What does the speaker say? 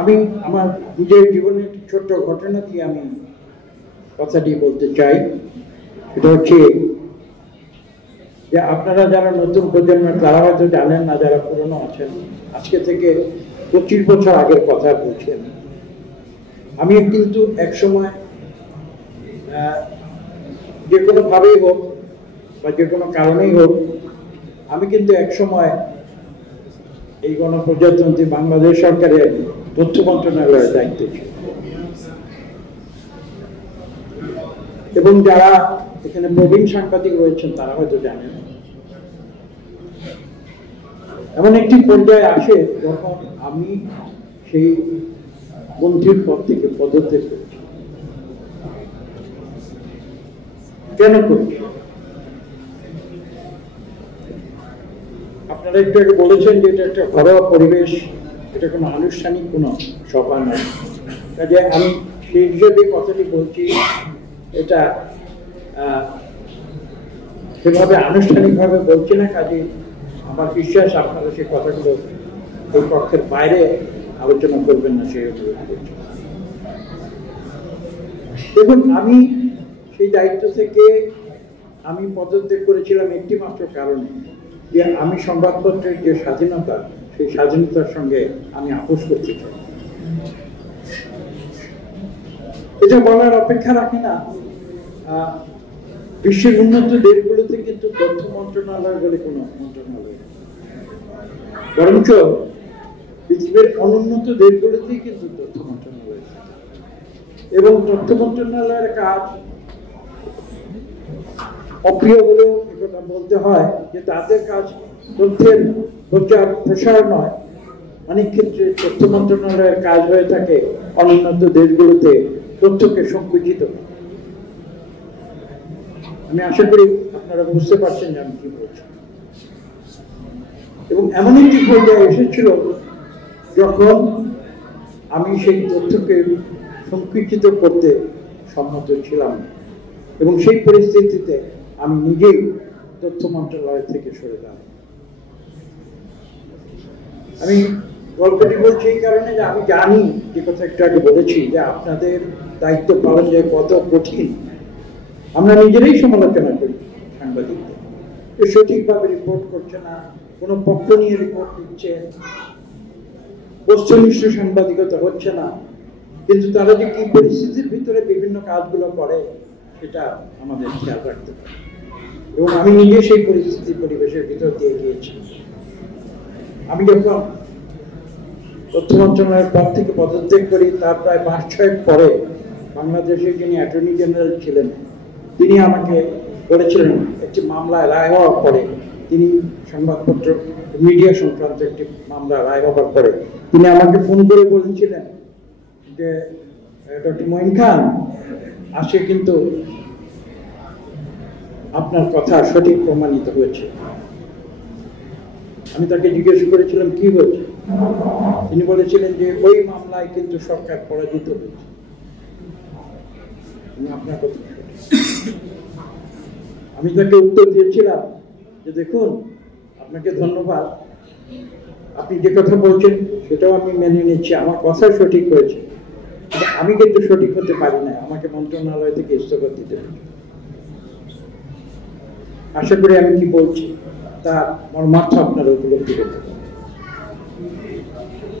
আমি আমার নিজের জীবনের একটি ছোট্ট ঘটনা দিয়ে আমি কথাটি বলতে চাই। সেটা হচ্ছে যে আপনারা যারা নতুন প্রজন্মের তারা হয়তো জানেন না, যারা পুরনো আছেন, আজকে থেকে 25 বছর আগের কথা বলছেন। আমি কিন্তু একসময় যে কোনোভাবেই হোক বা যে কোনো কারণেই হোক, আমি কিন্তু একসময় এই গণপ্রজাতন্ত্রী বাংলাদেশ সরকারের তথ্য মন্ত্রণালয়ের দায়িত্বে ছিল। এবং যারা এখানে প্রবীণ সাংবাদিক রয়েছেন তারা হয়তো জানেন, এমন একটি পর্যায়ে আসে যখন আমি সেই মন্ত্রীর পদ থেকে পদত্যাগ করেছি। কেন করেছি? আপনারা একটু আগে বলেছেন যে এটা একটা ঘরোয়া পরিবেশ, এটা কোনো আনুষ্ঠানিক কোনো সভা নয়। কাজে আমি সেই হিসেবে কথাটি বলছি, এটা সেভাবে আনুষ্ঠানিকভাবে বলছি না। কাজে আমার বিশ্বাস আপনারা সেই কথাগুলো এই পক্ষের বাইরে আলোচনা করবেন না, সেই অনুরোধ করছি। দেখুন, আমি সেই দায়িত্ব থেকে আমি পদত্যাগ করেছিলাম একটি মাত্র কারণে, যে আমি সংবাদপত্রের যে স্বাধীনতা, সেই স্বাধীনতার সঙ্গে আমি আপোষ করতে চাই। এটা বলার অপেক্ষা রাখি না। বিশ্বের উন্নত দেশগুলোতে কিন্তু তথ্য মন্ত্রণালয় বলে কোনো মন্ত্রণালয়, বরঞ্চ পৃথিবীর অনুন্নত দেশগুলোতেই কিন্তু তথ্য মন্ত্রণালয়। এবং তথ্য মন্ত্রণালয়ের কাজ অপ্রিয় হলেও একথা বলতে হয় যে তাদের কাজ তথ্যের প্রচার প্রসার নয়। অনেক ক্ষেত্রে তথ্য মন্ত্রণালয়ের কাজ হয়ে থাকে অনুন্নত দেশগুলোতে তথ্যকে সংকুচিত। আমি আশা করি আপনারা বুঝতে পারছেন যে আমি কি বলছি। এবং এমন একটি পর্যায়ে এসেছিল যখন আমি সেই তথ্যকে সংকুচিত করতে সম্মত ছিলাম, এবং সেই পরিস্থিতিতে আমি নিজেই তথ্য মন্ত্রণালয় থেকে সরে দাঁড়াই। আমি গল্পটি বলছি এই কারণে যে আমি জানি, যে কথা একটু আগে বলেছি, যে আপনাদের দায়িত্ব পালন যে কত কঠিন। আমরা নিজেরাই সমালোচনা করি সাংবাদিকদের, সঠিকভাবে রিপোর্ট করছে না, কোনো পক্ষ নিয়ে রিপোর্ট দিচ্ছে, বস্তুনিষ্ঠ সাংবাদিকতা হচ্ছে না। কিন্তু তারা যে কি পরিস্থিতির ভিতরে বিভিন্ন কাজগুলো করে সেটা আমাদের খেয়াল রাখতে হবে। এবং আমি নিজে সেই পরিস্থিতি পরিবেশের ভিতর দিয়ে গিয়েছি। আমি যখন তথ্য মন্ত্রণালয়ের পদ থেকে পদত্যাগ করি, তার প্রায় 5-6 পরে বাংলাদেশের যিনি অ্যাটর্নি জেনারেল ছিলেন, তিনি আমাকে বলেছিলেন, একটি মামলায় রায় হওয়ার পরে, তিনি সংবাদপত্র মিডিয়া সংক্রান্ত একটি মামলা রায় হওয়ার পরে তিনি আমাকে ফোন করে বলেছিলেন যে ডক্টর মঈন খান, আজকে কিন্তু আপনার কথা সঠিক প্রমাণিত হয়েছে। আমি তাকে জিজ্ঞেস করেছিলাম কি হয়েছে। তিনি বলেছিলেন যে ওই মামলায় কিন্তু সরকার পরাজিত হয়েছে। আপনার কথা, আমি তাকে উত্তর দিয়েছিলাম যে দেখুন, আপনাকে ধন্যবাদ, আপনি যে কথা বলছেন সেটাও আমি মেনে নিচ্ছি, আমার কথা সঠিক হয়েছে, আমি কিন্তু সঠিক হতে পারি না, আমাকে মন্ত্রণালয় থেকে ইস্তফা দিতে হবে। আশা করি আমি কি বলছি তার মর্মার্থ আপনারা উপলব্ধি করতে পারেন।